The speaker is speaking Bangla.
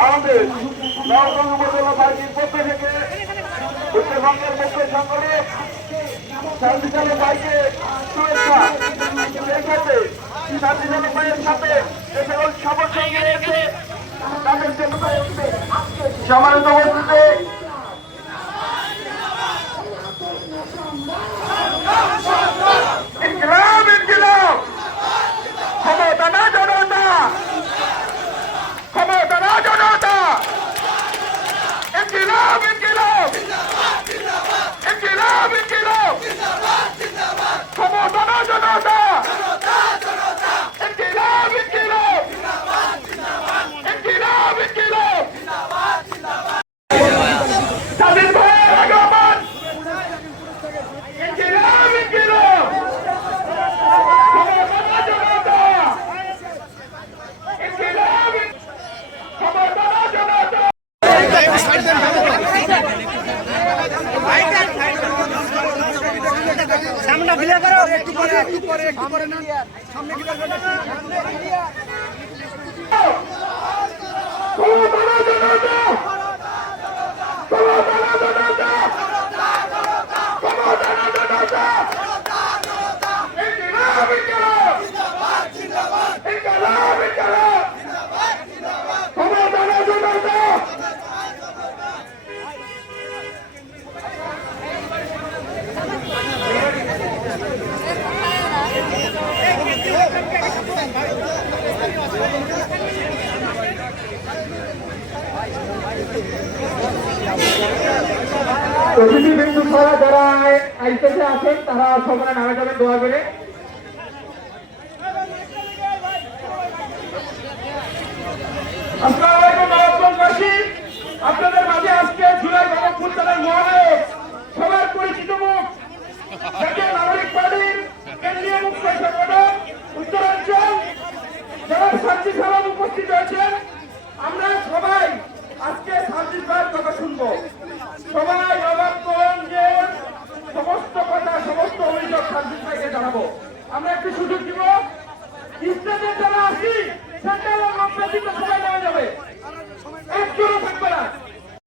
আমাদের নবগঞ্জ উপজেলা পার্টির পক্ষ থেকে। উত্তরবঙ্গের মুখ্য ভাইকে শুভেচ্ছা সেই সাথে যে সকল সমর্থন রয়েছে তাদের জন্য সমানিত উপস্থিতি ইনকিলাব সামনে ক্লিয়ার করো একটু পরে একটু পরে একটু পরে না সামনে ক্লিয়ার করো ক্ষমতা না অতিথি বিন্দু ছাড়া যারা আইসেসে আছেন তারা সবাই নামে যাবেন দোয়া করে। স্টেজে যারা আসি সেন্ট্রাল ব্যতীত সবাই নেওয়া যাবে। একজনও থাকবে না।